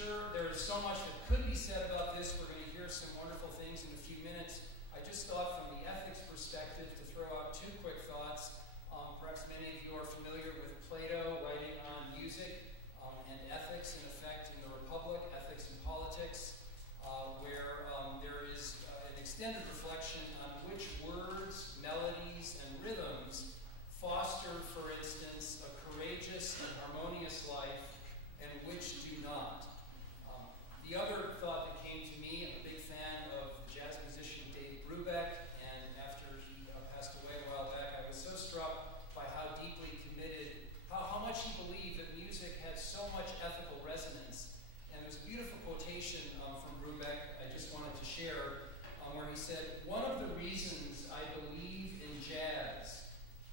sure there is so much that could be said about this. We're going to hear some wonderful things in a few minutes. I just thought from the ethics perspective to throw out two quick thoughts. Perhaps many of you are familiar with Plato writing on music and ethics, in effect, in the Republic, Ethics and Politics, where there is an extended reflection on which words, melodies, and rhythms foster, for instance, a courageous and harmonious life, and which do not. The other thought that came to me, I'm a big fan of the jazz musician Dave Brubeck, and after he passed away a while back, I was so struck by how deeply committed, how much he believed that music had so much ethical resonance. And there's a beautiful quotation from Brubeck I just wanted to share, where he said, "One of the reasons I believe in jazz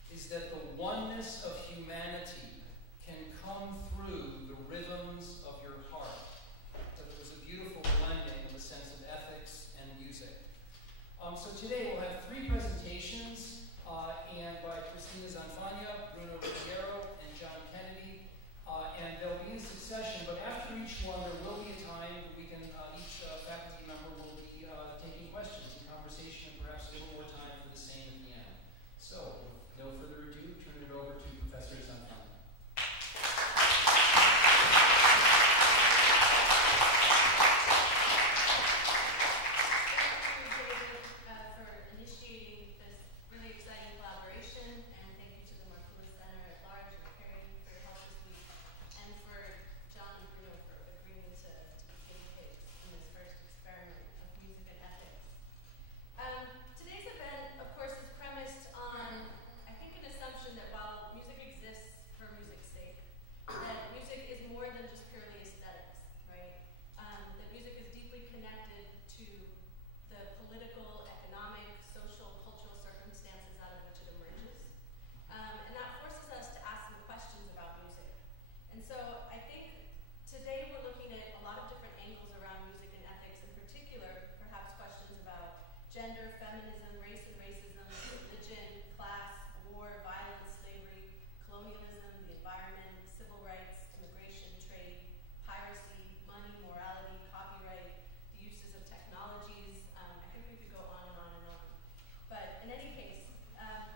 is that the oneness of humanity can come through the rhythms of your heart." So there was a beautiful blending of a sense of ethics and music. So today we'll have three presentations, and by Cristina Zanfagna, Bruno Ruggiero, and John Kennedy, and they'll be in succession, but after each one there will be a time that we can, each faculty member will be taking questions and conversation, and perhaps a little more time for the same at the end. So, with no further ado, turn it over to Professor Zanfagna. Gender, feminism, race and racism, religion, class, war, violence, slavery, colonialism, the environment, civil rights, immigration, trade, piracy, money, morality, copyright, the uses of technologies. I think we could go on and on and on. But in any case,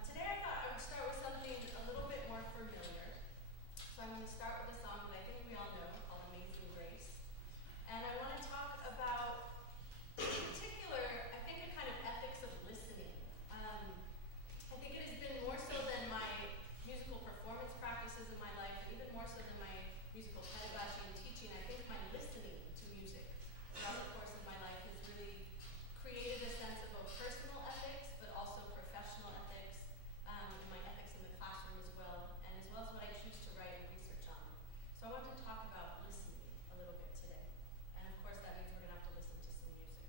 today I thought I would start with something a little bit more familiar. So I'm going to start with a song that I think we all know called Amazing Grace. And I want to talk about, in particular, I think a kind of ethics of listening. I think it has been more so than my musical performance practices in my life, and even more so than my musical pedagogy and teaching. I think my listening to music throughout the course of my life has really created a sense of both personal ethics, but also professional ethics, and my ethics in the classroom as well as what I choose to write and research on. So I want to talk about listening a little bit today. And of course that means we're going to have to listen to some music.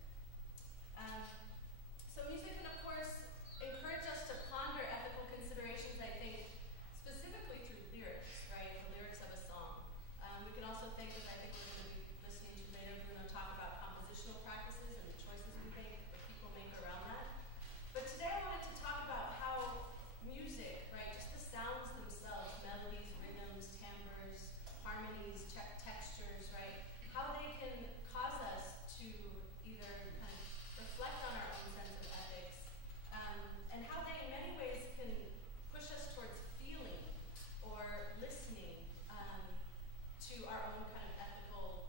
So music can, of course, encourage us to ponder ethical considerations, I think, specifically through lyrics, right? The lyrics of a song. We can also think, as I think we're going to be listening to later, Bruno talk about compositional practices and the choices we make, that people make around that. But today I wanted to talk about how music, right, just the sounds themselves, melodies, rhythms, timbres, harmonies, textures, right, how they can cause us to either kind of reflect on our own sense of ethics, and how they in many ways can push us towards feeling or listening to our own kind of ethical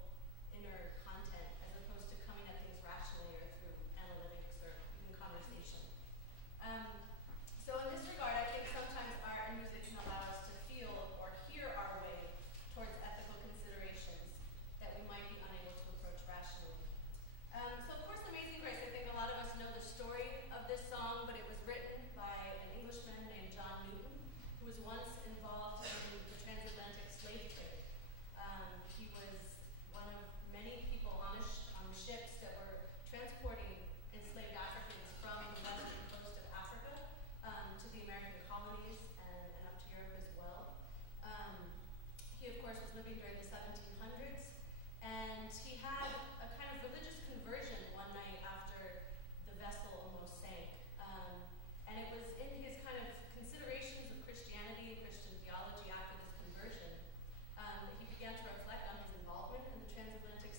inner content, as opposed to coming at things rationally or through analytics or even conversation. So in this regard, I think sometimes art and music can allow us to feel or hear our way towards ethical considerations that we might be unable to approach rationally. So of course, Amazing Grace, I think a lot of us know the story of this song, but it was written by an Englishman named John Newton, who was once involved in the transatlantic slave trade. He was one of many people on the ships that were transporting enslaved Africans from the western coast of Africa to the American colonies and up to Europe as well. He, of course, was living during the 1700s, and he had a kind of religious conversion one night after the vessel almost sank. And it was in his kind of considerations of Christianity and Christian theology after this conversion that he began to reflect on his involvement in the transatlantic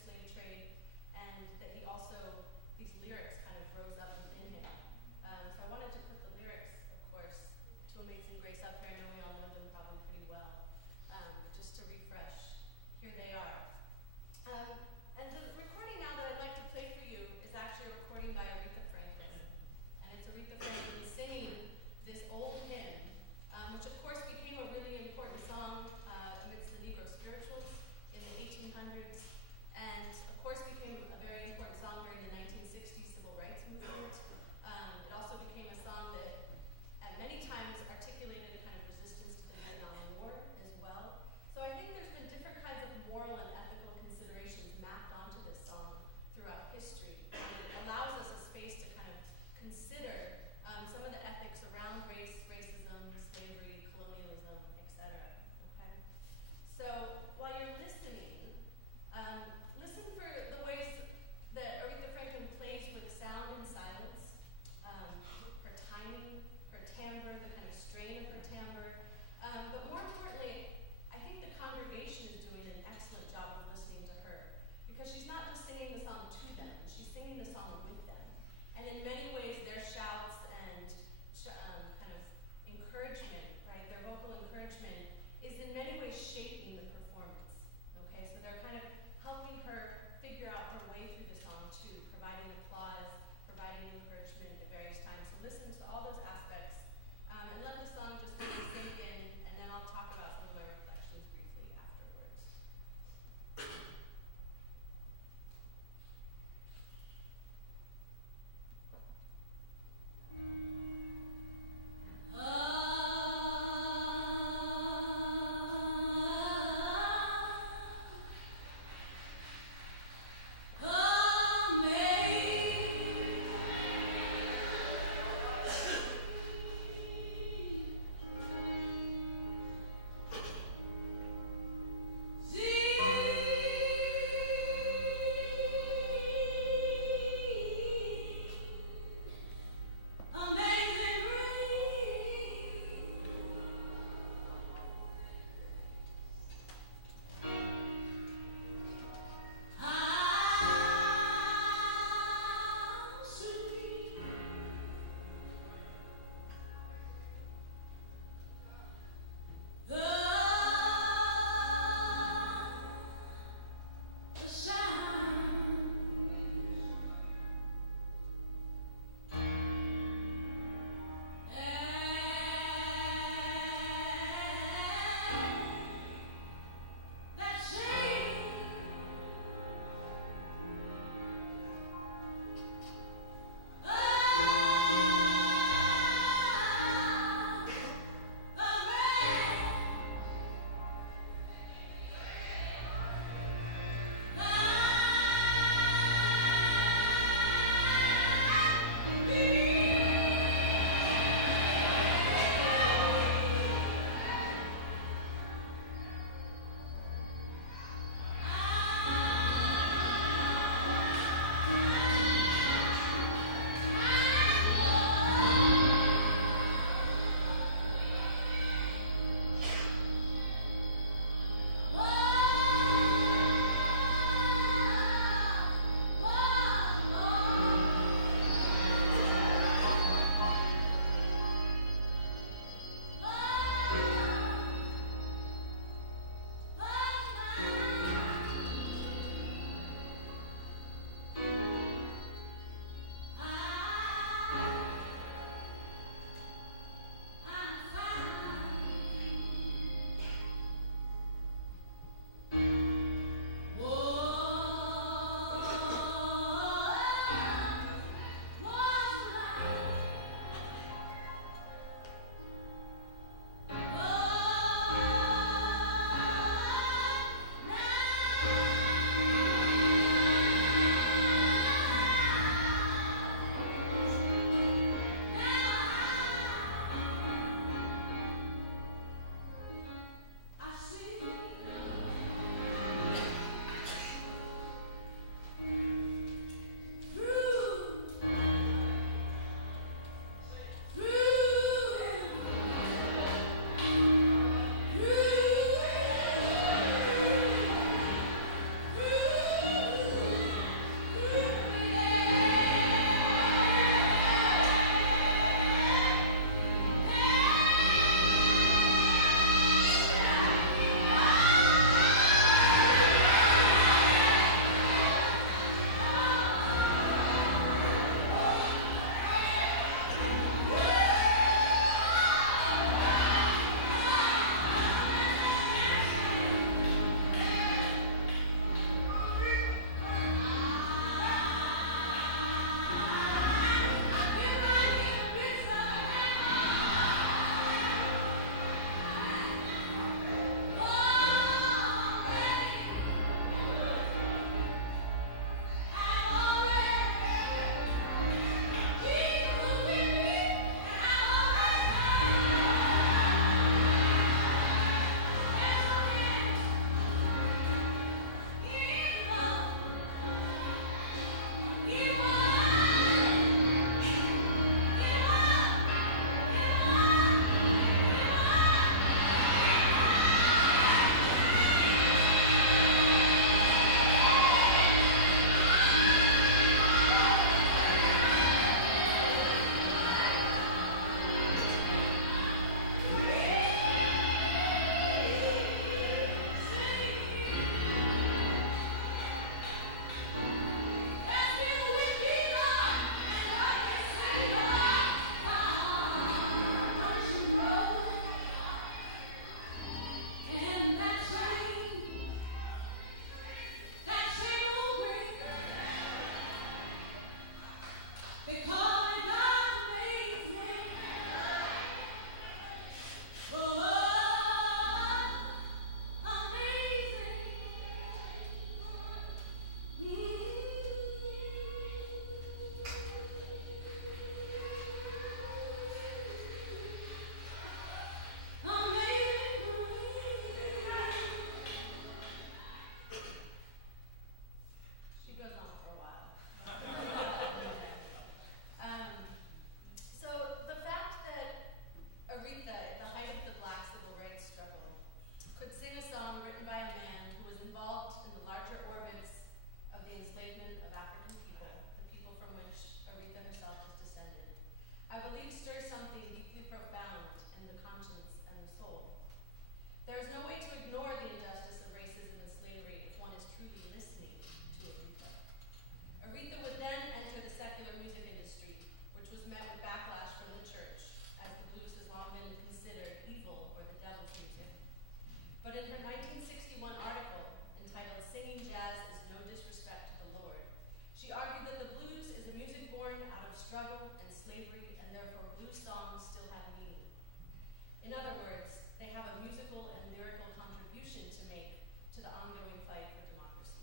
In other words, they have a musical and lyrical contribution to make to the ongoing fight for democracy.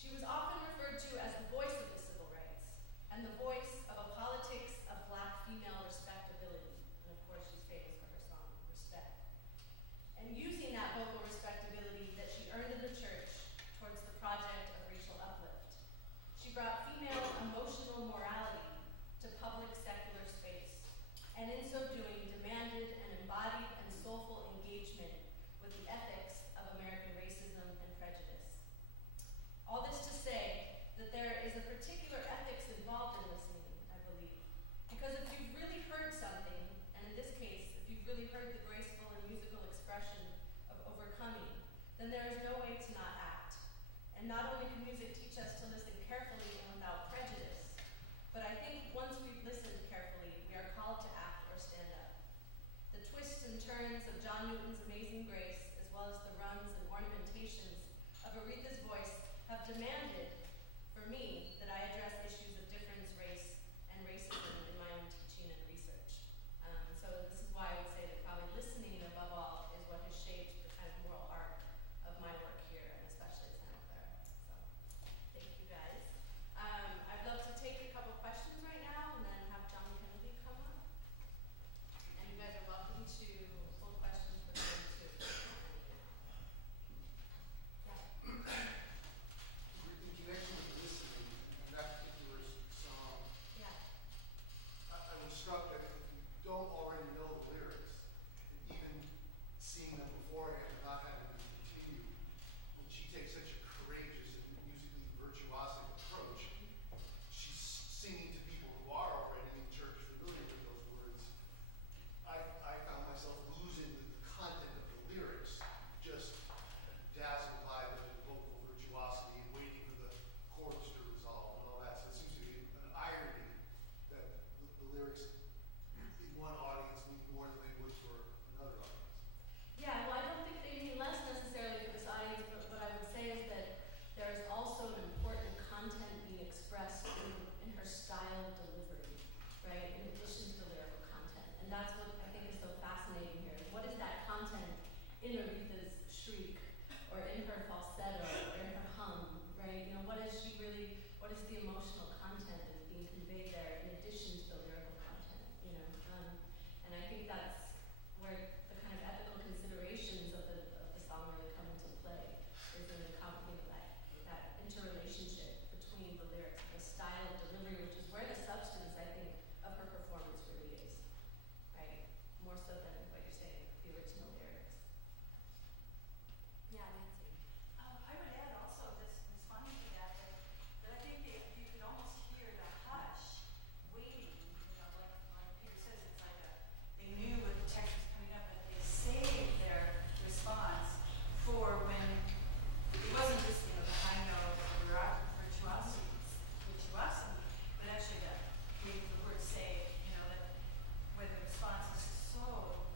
She was often referred to as the voice of the civil rights and the voice of a politics of black female respectability. And of course, she's famous for her song, Respect. And using that vocal respectability that she earned in the church towards the project of racial uplift. She brought female emotional morality to public secular space, and in so doing demanded an embodied and soulful engagement with the ethics of American racism and prejudice. All this to say that there is a particular ethics involved in listening, I believe, because if you've really heard something, and in this case, if you've really heard the graceful and musical expression of overcoming, then there is no way to not act. And not only can music teach us to listen carefully and without prejudice, but I think once we've listened carefully, we are called to act or stand up. The twists and turns of John Newton's Amazing Grace, as well as the runs and ornamentations of Aretha's voice, have demanded, for me, that I address issues of difference, race, and racism in my own teaching and research. So this is why I would say that probably listening above all is what has shaped the kind of moral arc of my work here, and especially at Santa Clara. So, thank you guys. I'd love to take a couple questions right now and then have John Kennedy come up. And you guys are welcome to hold questions for him too. Yeah. In connection with listening, and that particular song, Yeah. I was struck that if you don't already know the lyrics, and even seeing them beforehand and not having them continue, when she takes such a courageous and musically virtuosic approach, she's singing to people who are already in church familiar with those words. I found myself losing the content of the lyrics, just dazzled by the vocal virtuosity and waiting for the chords to resolve and all that. So it seems to be an irony that the lyrics in one audience mean more than they would for another audience. Yeah, well, I don't think they mean less necessarily for this audience, but what I would say is that there is also an important content being expressed in her style of delivery, right, in addition to the lyrical content. And that's what I think is so fascinating here. What is that content in Aretha's shriek, or in her falsetto, or in her hum, right? You know, what is the emotional content that's being conveyed there in addition to the lyrical content, you know? And I think that's where the kind of ethical considerations of the song really come into play, is in the that interrelationship between the lyrics, the style of delivery, which is where the substance, I think, of her performance really is, right? More so than what you're saying, the original lyrics. Yeah, Nancy. I would add also, just responding to that I think you could almost hear the hush waiting, like Peter says, it's like they knew what the text was coming up, but they saved their response for when it wasn't just, the high note or virtuosity, but actually the word saved, that where the response is so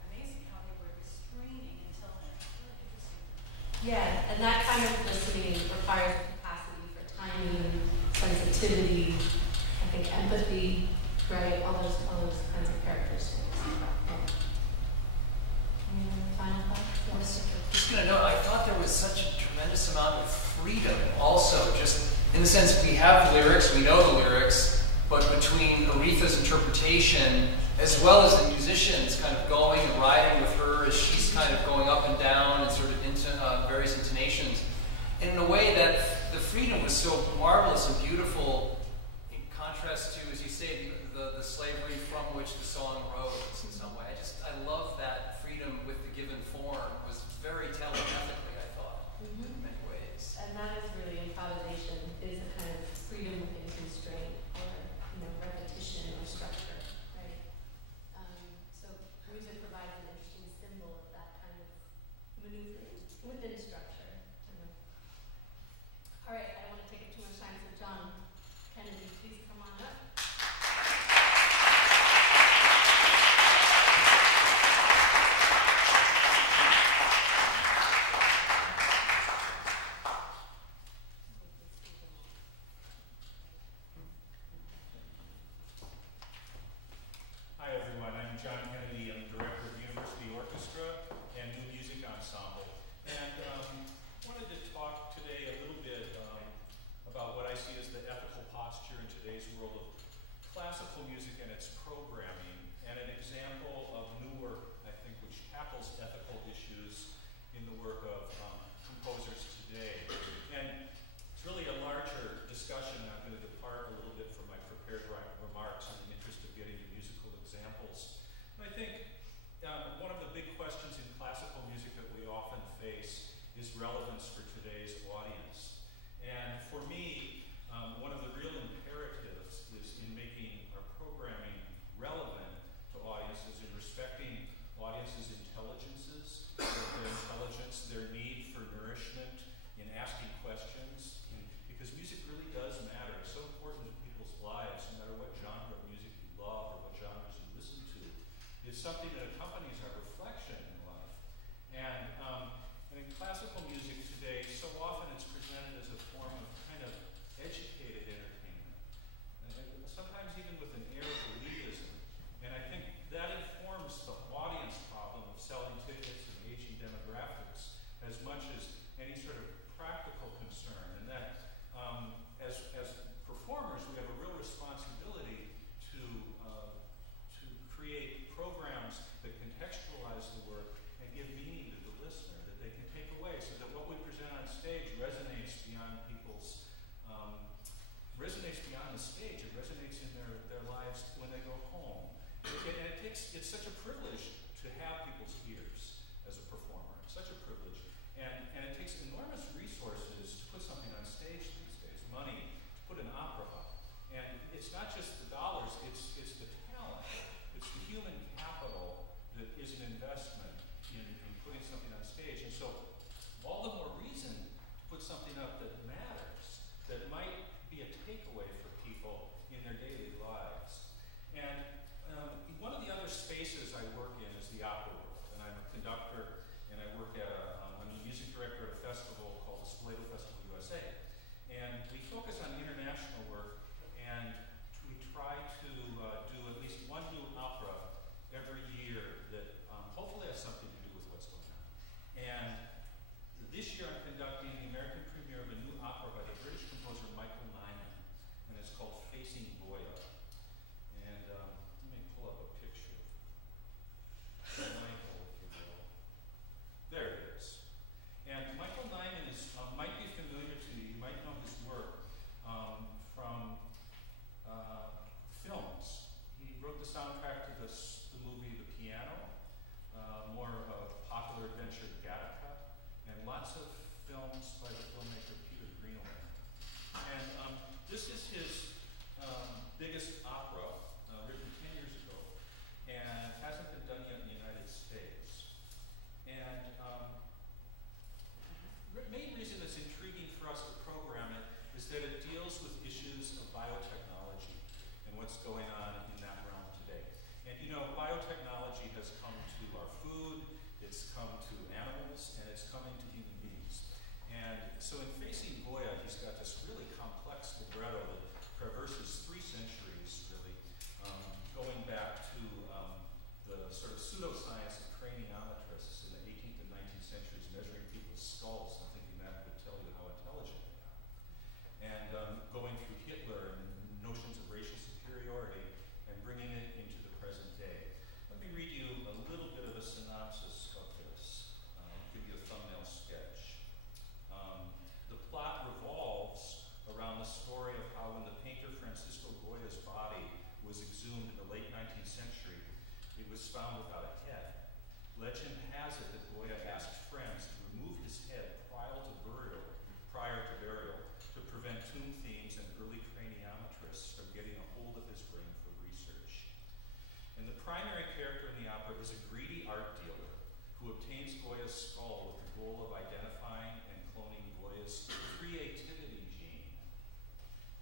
amazing how they were restraining until then. It's really interesting. Yeah, and that kind of listening requires a capacity for timing, sensitivity, I think empathy, right? All those kinds of characteristics. Yeah. Any other final thoughts? Just going to note, I thought there was such a tremendous amount of freedom also, just in the sense we have the lyrics, we know the lyrics, but between Aretha's interpretation as well as the musicians kind of going and riding with her as she's kind of going up and down and sort of into various intonations. And in a way that the freedom was so marvelous and beautiful in contrast to, as you say, the slavery from which the song rose in some way. I love that freedom with the given form. It was very telling ethically, I thought, in many ways. And that is really improvisation, is a kind of freedom within constraint, or repetition or structure, right? So music provides an interesting symbol of that kind of maneuvering within structure. All right, I don't want to take up too much time, so John world of classical music and its programming, and an example of new work, I think, which tackles ethical issues in the work of composers today. And it's really a larger discussion, and I'm going to depart a little bit from my prepared remarks in the interest of getting to musical examples. And I think one of the big questions in classical music that we often face is relevance for today's audience. And for me, one of the real imperatives is in making our programming relevant to audiences, in respecting audiences' intelligences, their intelligence, their need for nourishment, in asking questions, because music really does matter. It's so important to people's lives, no matter what genre of music you love or what genres you listen to. It's something that accompanies our reflection in life. And in classical music today, so often it's presented as a form of kind of educated entertainment, and sometimes even with an air of elitism. And I think that informs the audience problem of selling tickets and aging demographics as much as any sort of practical concern. And that as performers, we have a real responsibility to create programs that contextualize the work and give meaning to the listener, that they can take away, so that what we present on stage resonates beyond the stage. It resonates in their lives when they go home. And it's such a privilege to have people's ears as a performer. It's such a privilege. And it takes enormous resources to put something on stage these days, money, to put an opera up. And it's not just the dollars, it's the talent, it's the human capital that is an investment in putting something on stage. And so all the more reason to put something up that matters, that might be a takeaway for people in their daily lives. And one of the other spaces I work in is the opera world. And I'm a conductor, and I work at I'm a music director at a festival called the Spoleto Festival USA. And we focus on international work, and we try to do at least one new opera every year that hopefully has something to do with what's going on. And this year I'm conducting the American premiere of a new opera by the British composer Michael Nyman, and it's called Facing Goya. And let me pull up a picture of Michael, if you will. There it is. And Michael Nyman might be familiar to you. You might know his work from films. He wrote the soundtrack to the movie The Piano, more popular adventure Gattaca, and lots of films by the filmmaker Peter Greenaway. And this is his biggest opera, written 10 years ago, and hasn't been done yet in the United States. And the main reason it's intriguing for us to program it is that it deals with issues of biotechnology and what's going on in that realm today. And you know, biotechnology has come to our food, it's come to animals, and it's coming to human beings. And so in Facing Goya, he's got this really complex libretto that traverses 3 centuries, really, going back to the sort of pseudoscience of craniometrists in the 18th and 19th centuries, measuring people's skulls and thinking that would tell you how intelligent they are. And going through Hitler and notions of racial superiority and bringing it into the present day. Let me read you a little bit of a synopsis of this, give you a thumbnail sketch. The plot revolves around the story of how when the painter Francisco Goya's body was exhumed in the late 19th century, it was found without a head. Legend has it that Goya asked friends to remove his head prior to burial to prevent tomb thieves and early craniometrists from getting a hold of his brain for research. And the primary character in the opera is a greedy art dealer who obtains Goya's skull with the goal of identifying and cloning Goya's creativity gene.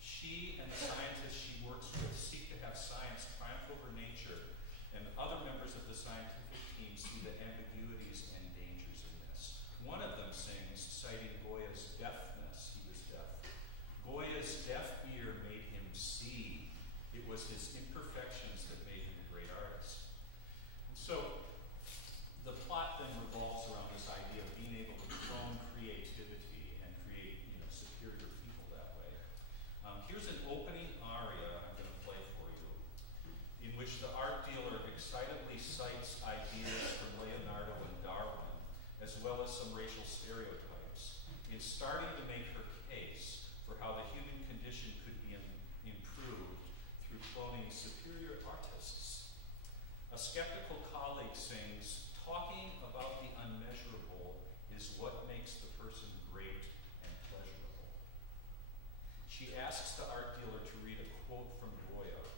She and the scientists she works with seek to have science triumph over nature, and other members of the scientific team see the ambiguities and dangers in this. One of them sings, citing Goya's deafness. He was deaf. Goya's deaf ear made him see. It was his imperfections that made him a great artist. And so the plot then revolves around this idea of being able to clone creativity and create, superior people that way. Here's an opening aria. I'm A skeptical colleague sings, "Talking about the unmeasurable is what makes the person great and pleasurable." She asks the art dealer to read a quote from Goya,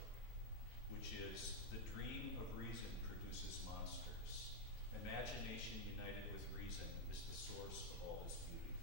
which is, "The dream of reason produces monsters. Imagination united with reason is the source of all this beauty."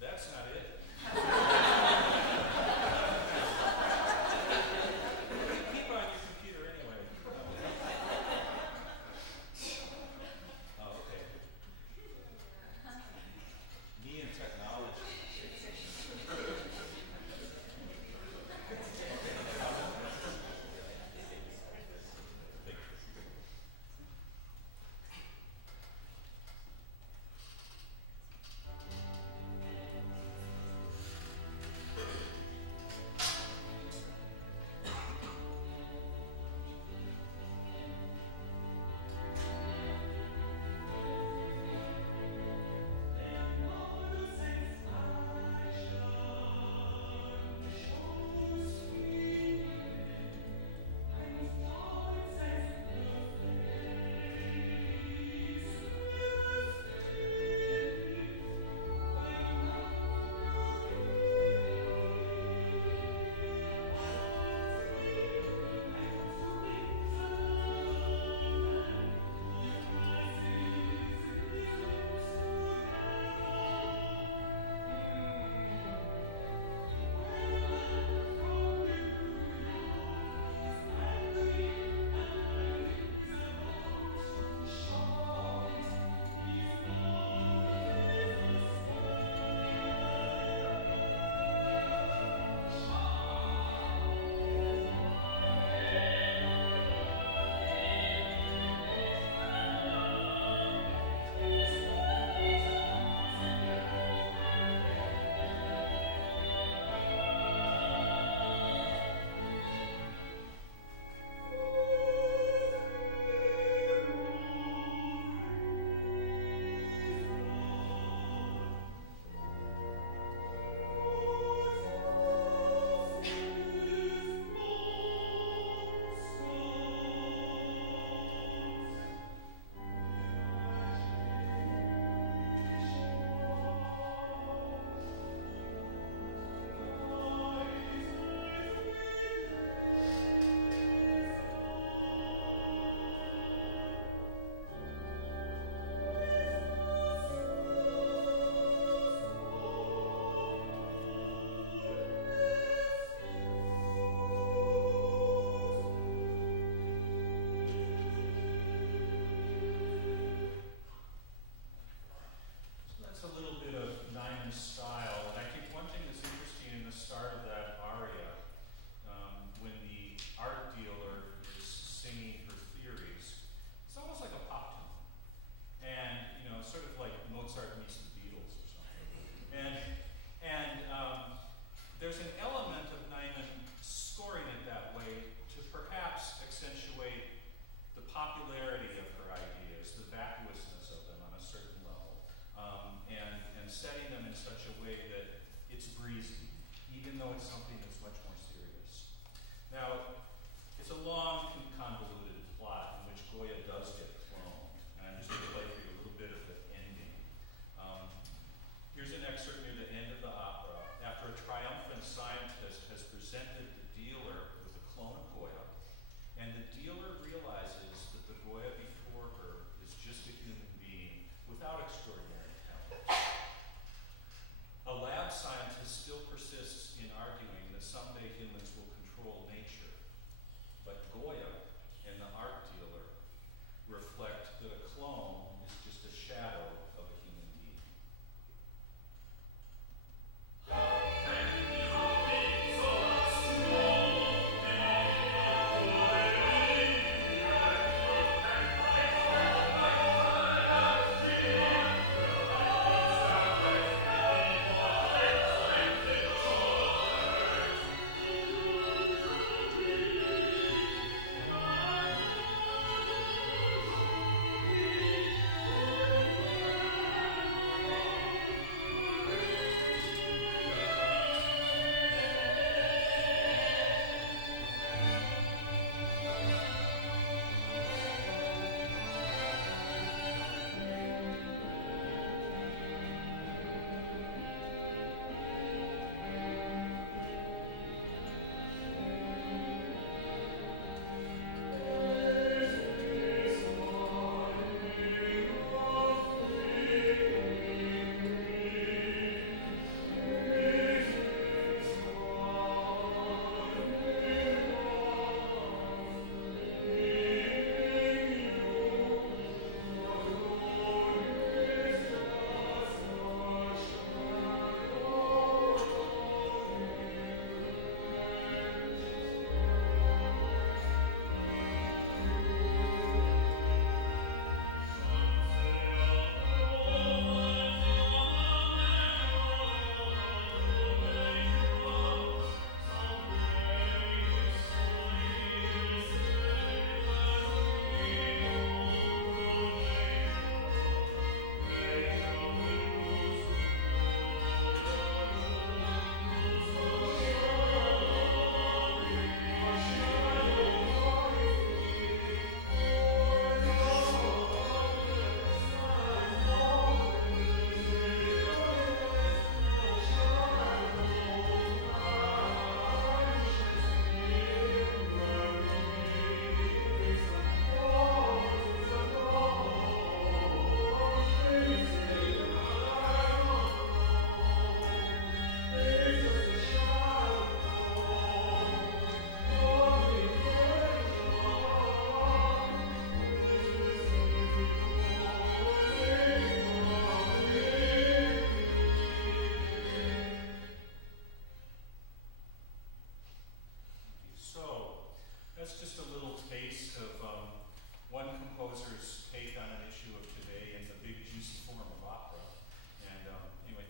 That's not it. Keep on your computer anyway. Oh, okay. Me and technology. Thank you. So that's a little bit of Nyman's style, and I think one thing that's interesting in the start of that aria, when the art dealer is singing her theories, it's almost like a pop tune, and sort of like Mozart meets the Beatles or something. And there's an element of Nyman scoring it that way to perhaps accentuate the popularity of her ideas, the vacuousness of them on a certain level, and setting them in such a way that it's breezy, even though it's something that's much more serious. Now, it's a long, convoluted plot in which Goya does get cloned, and I'm just going to play for you a little bit of the ending. Here's an excerpt near the end of the opera. After a triumphant scientist has presented the dealer with a clone of Goya, and the dealer realizes that the Goya before her is just a human being without extraordinary talent. A lab scientist still persists in arguing that someday humans will control nature,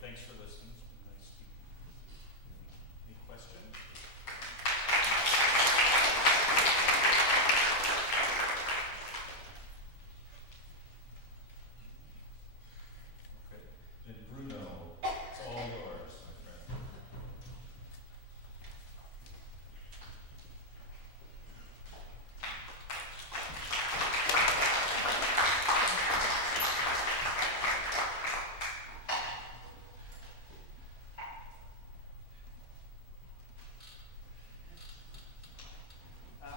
thanks for listening. It's been nice speaking. Any questions? Okay. Then Bruno, it's all yours, my friend.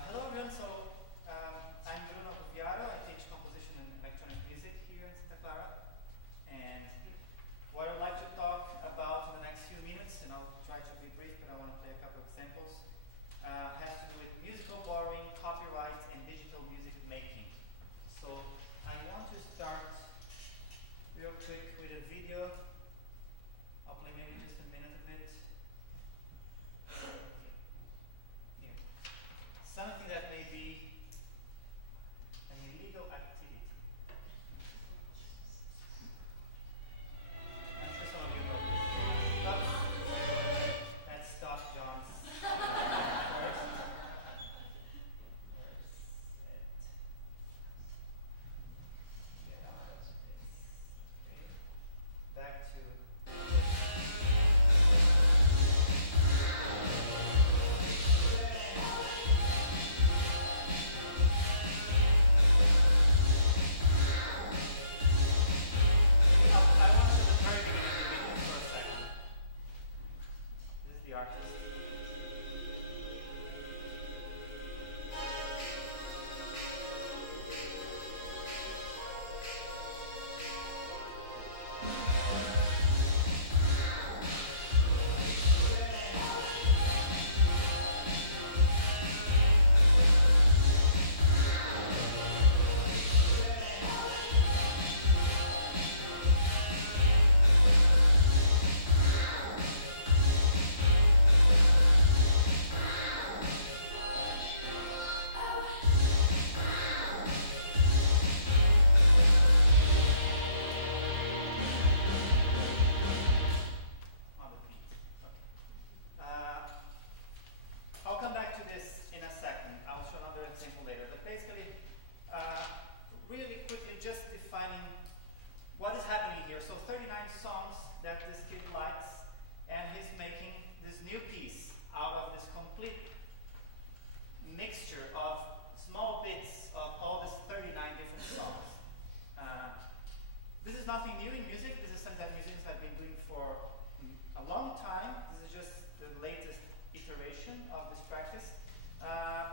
Hello everyone, I'm Bruno Guviaro. I teach composition and electronic music here in Santa Clara. And what I'd like to talk about in the next few minutes, and I'll try to be brief, but I want to play a couple of examples, has to do with musical borrowing, copyright, and digital music making. So I want to start real quick with a video. I'll play maybe just a minute of it. Here. Something that may be an illegal activity. I'm sure some of you know this. Let's stop John's first. Get out of this. Okay. Back to I want to the very beginning of the video for a second. This is the artist. On the beat. Okay. I'll come back to this in a second. I'll show another example later. But basically, really quickly, just defining what is happening here. So 39 songs that this kid likes, and he's making this new piece out of this complete mixture of small bits of all these 39 different songs. This is nothing new in music. This is something that musicians have been doing for a long time. This is just the latest iteration of this practice.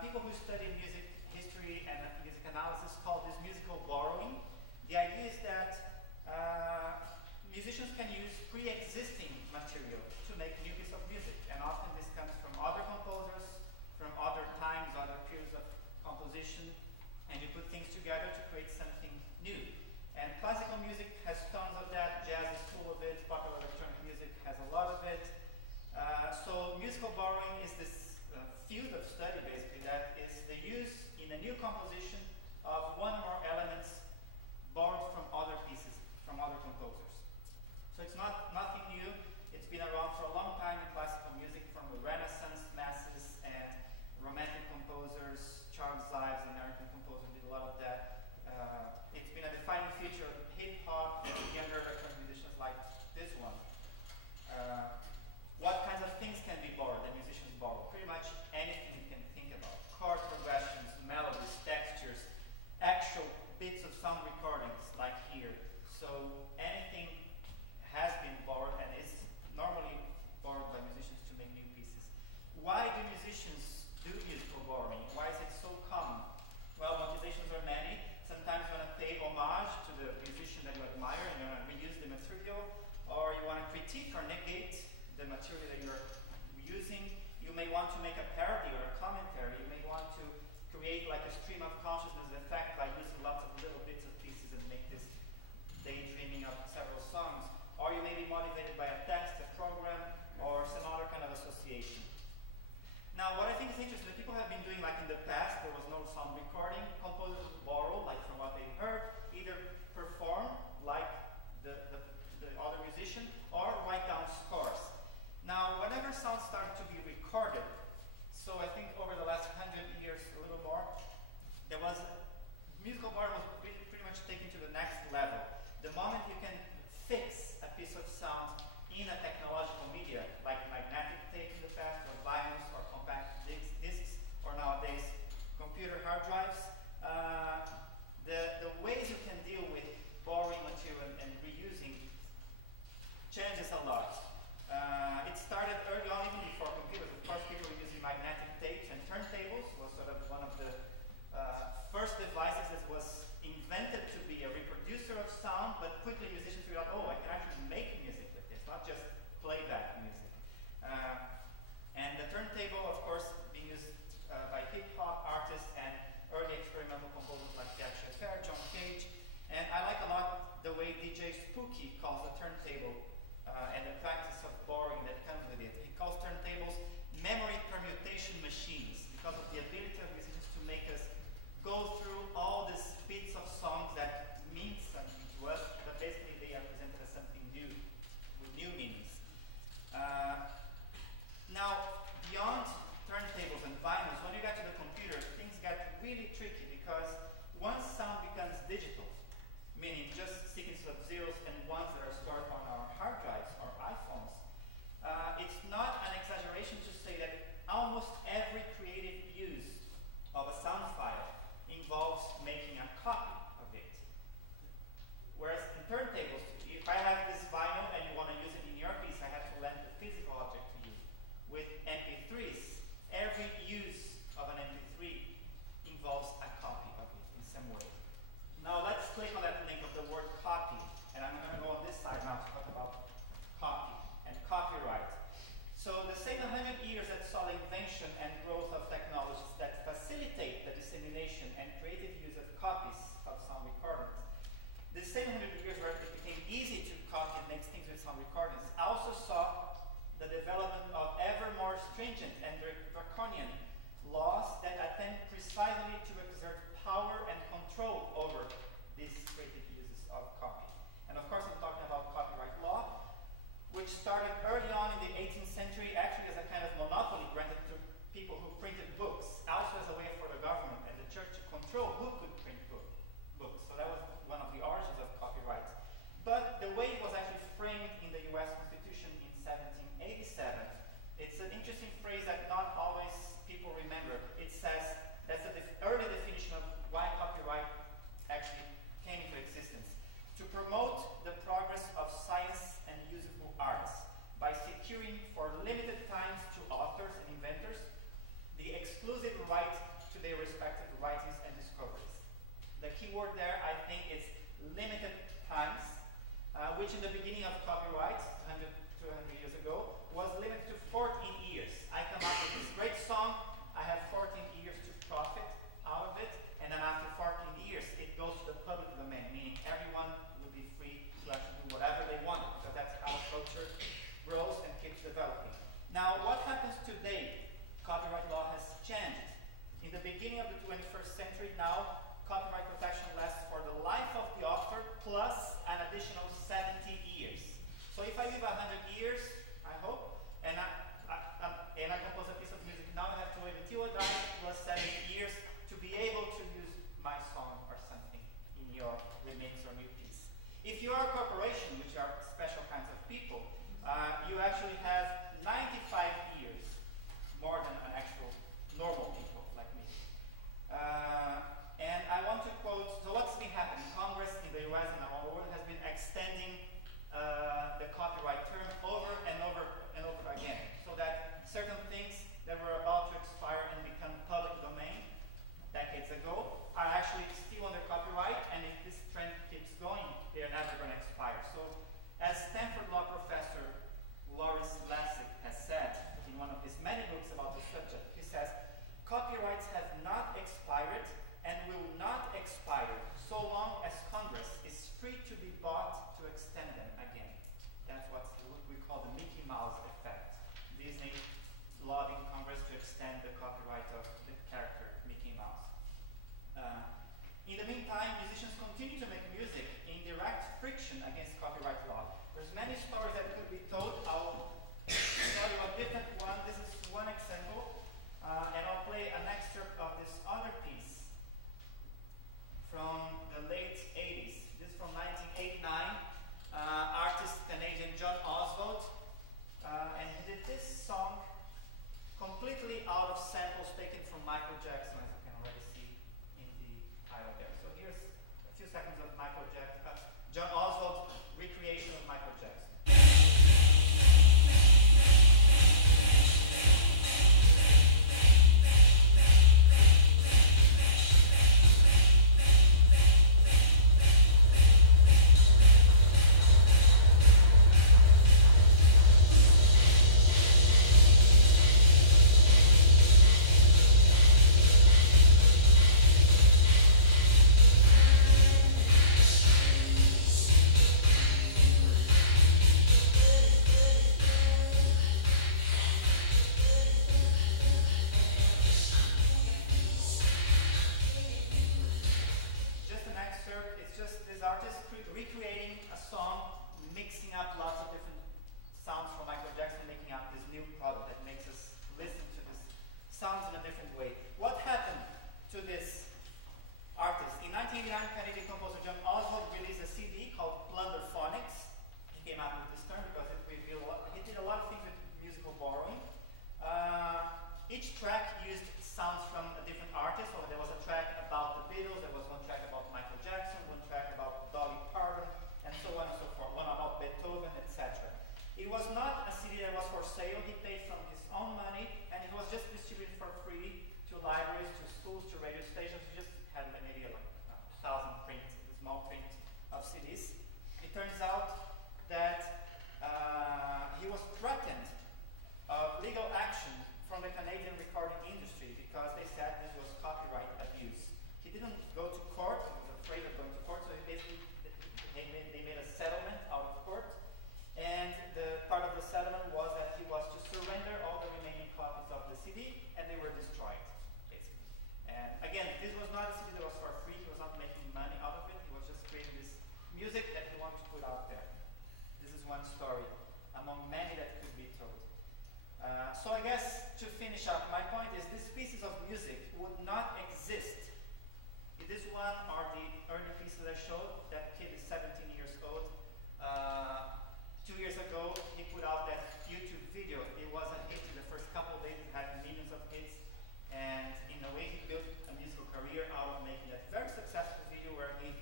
People who study music history and music analysis call this musical borrowing. The idea is that musicians can use pre-existing material to make new piece of music, and often this comes from other composers, from other times, other periods of composition, and you put things together to create something new. And classical music has tons of that, jazz is full of it, popular electronic music has a lot of it. So musical borrowing is this field of study basically that is the use in a new composition of one or more elements borrowed from other pieces, from other composers. So it's nothing new. It's been around for a long time in classical music, from the Renaissance masses and romantic composers. Charles Ives, an American composer, did a lot of that. It's been a defining feature of hip hop and younger electronic musicians like this one. What kinds of things can be borrowed that musicians borrow? Pretty much anything you can think about. Chord progressions, melodies, textures, actual bits of sound recordings like here. So anything has been borrowed and is normally borrowed by musicians to make new pieces. Why do musicians do musical borrowing? Why is it so common? Well, motivations are many. Sometimes you want to pay homage to the musician that you admire and you want to reuse the material, or you want to critique or negate the material that you're using. You may want to make a parody or a commentary. You may want to create like a stream of consciousness effect by using lots of little bits of pieces and make this daydreaming of several songs. Or you may be motivated by a text, a program, or some other kind of association. Now, what I think is interesting, that people have been doing like in the past, there was no sound recording, composers would borrow, like from what they heard, either perform like the other musician, or write sounds started to be recorded, so I think over the last 100 years, a little more, there was musical modern was pretty much taken to the next level. The moment you can fix a piece of sound in a technological media, like magnetic tape in the past, or vinyls, or compact discs, or nowadays computer hard drives, the ways you can deal with borrowing material and reusing changes a lot. It started early on, even before computers. Of course, people were using magnetic tapes, and turntables was sort of one of the first devices that was invented to be a reproducer of sound, but quickly musicians figured out, oh, I can actually make music with this, not just playback music. And the turntable, of course, being used by hip-hop artists and early experimental composers like Jack Schaeffer, John Cage. And I like a lot the way DJ Spooky calls the turntable and the practice of borrowing that comes with it. He calls turntables memory permutation machines because of the ability of musicians to make us go through all these bits of songs that mean something to us, but basically they are presented as something new, with new meanings. Now, beyond turntables and vinyls, when you got to the computer, things got really tricky because once sound becomes digital, meaning just sequences of zeros and ones that are stored on our hard drives or iPhones, it's not an exaggeration to say that almost every creative use of a sound file involves making a copy of it. Whereas in turntables, if I have this vinyl and you want to use it in your piece, I have to lend the physical object to you. With MP3s, every use of an MP3 involves a copy of it in some way. Now let's click on that link of the word copy, and I'm going to go on this side now to talk about copy and copyright. So the same 100 years that saw the invention and growth of technologies that facilitate the dissemination and creative use of copies of sound recordings, the same 100 years where it became easy to copy and make things with sound recordings also saw the development of ever more stringent and draconian laws that attempt precisely to exert power and control over these creative uses of copy. And of course, I'm talking about copyright law, which started early on in the 18th century, actually as a kind of monopoly granted to people who printed books, also as a way for the government and the church to control who could print books. So that was one of the origins of copyright. But the way it was actually framed in the US Constitution in 1787, it's an interesting phrase that not always people remember. It says, that's the early definition of why copyright actually came into existence. To promote the progress of science and useful arts by securing for limited times to authors and inventors the exclusive right to their respective writings and discoveries. The key word there, I think, is limited times, which in the beginning of copyright, 100, 200 years ago, was limited to 14 years. I come up with this great song, I have 14 years to profit out of it, and then after 14 years, it goes to the public domain, meaning everyone will be free to actually do whatever they want, because that's how culture grows and keeps developing. Now, what happens today? Copyright law has changed. In the beginning of the 21st century now, copyright protection lasts for the life of the author plus an additional 70 years. So if I live 100 years, I hope, and I compose a piece of music, now I have to wait until I die plus 70 years to be able to use my song or something in your remix or new piece. If you are a corporation, which are special kinds of people, you actually have 95 years more than an actual normal people like me. And I want to quote, so what's been happening? Congress in the US and all over the world has been extending the copyright term over and over and over again, so that certain things that were about to expire and become public domain decades ago are actually still under copyright, and if this trend keeps going, they are never going to expire. So as Stanford law professor Loris Less sale. He paid from his own money, and it was just distributed for free to libraries, to schools, to radio stations. He just had maybe like 1,000 print, small print of CDs. It turns out that he was threatened of legal action from the Canadian recording industry because they said this was copyright abuse. He didn't go to court. He was afraid of going to court, so he basically they made a settlement out of court. And the part of the settlement was that he was to surrender all the remaining copies of the CD, and they were destroyed, basically. And again, this was not a CD that was for free. He was not making money out of it. He was just creating this music that he wanted to put out there. This is one story among many that could be told. So I guess to finish up, my point is these pieces of music would not exist. This one are the early pieces I showed. That kid is 17 years old. 2 years ago, he put out that YouTube video. It was a hit in the first couple of days. It had millions of hits. And in a way, he built a musical career out of making that very successful video where he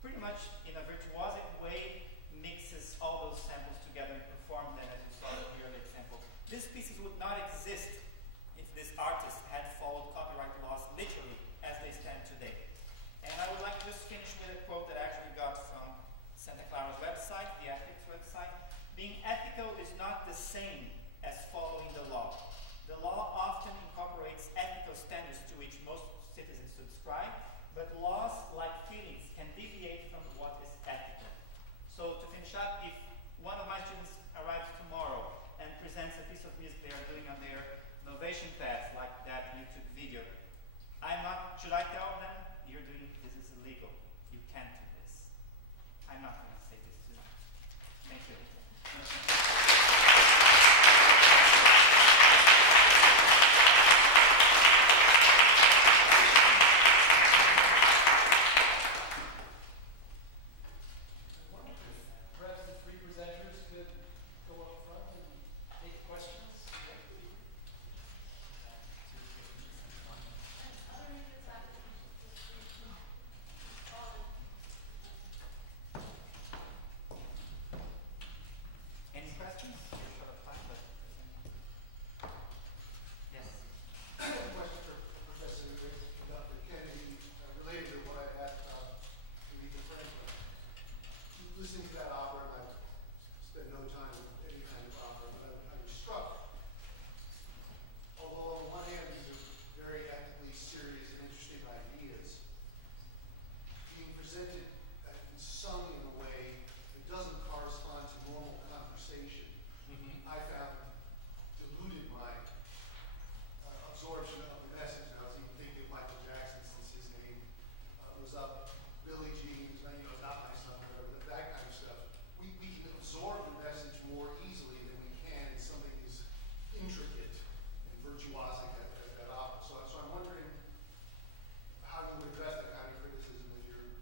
pretty much, in a virtuosic way, mixes all those samples together and performs them, as you saw here in the example. These pieces would not exist if this artist had followed copyright laws literally as they stand today. And I would like to just finish with a quote that I actually got from Santa Clara's website, the ethics website. Being ethical is not the same as following the law. The law often incorporates ethical standards to which most citizens subscribe, but laws, like feelings, can deviate from what is ethical. So to finish up, if one of my students arrives tomorrow and presents a piece of music they are doing on their Novation pads, like that YouTube video, should I tell them, this is illegal, you can't do this? I'm not going to say this to them. Thank you. Perhaps the three presenters could go up front and take questions. Any questions? We're short of time, but yes. I have a question for Professor Dr. Kennedy, related to what I asked about Aretha Franklin. Listening to that opera, and I've spent no time with any kind of opera, but I was struck. Although on the one hand, these are very ethically serious and interesting ideas, being presented and sung in a way that doesn't correspond to normal conversation, I found diluted my absorption of the message. And I was even thinking of Michael Jackson, since his name was up. Billie Jean, who's not my son, whatever, that kind of stuff. We can absorb the message more easily than we can in something as intricate and virtuosic at opera. So I'm wondering how you would address that kind of criticism if you're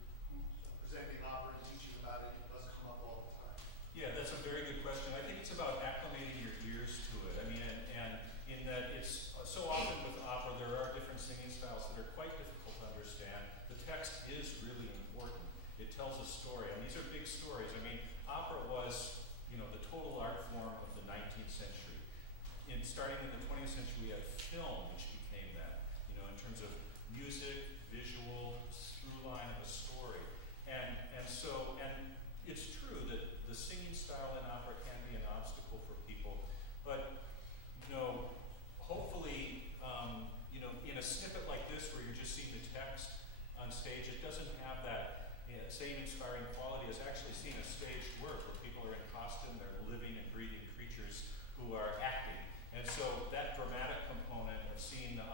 presenting opera and teaching about it. It does come up all the time. Yeah, that's a very good question. I think it's about acclimating your ears to it. I mean, and in that it's so often with opera, there are different singing styles that are quite difficult to understand. The text is really important. It tells a story, and these are big stories. I mean, opera was, the total art form of the 19th century. Starting in the 20th century, we had film, which became that, in terms of music, visual, through line of a story. And it's true that the singing style in opera can be an obstacle for people, but, hopefully, in a snippet like this where you're just seeing the text on stage, it doesn't have that same inspiring quality as actually seeing a staged work where people are in costume, they're living and breathing creatures who are acting. And so that dramatic component of seeing the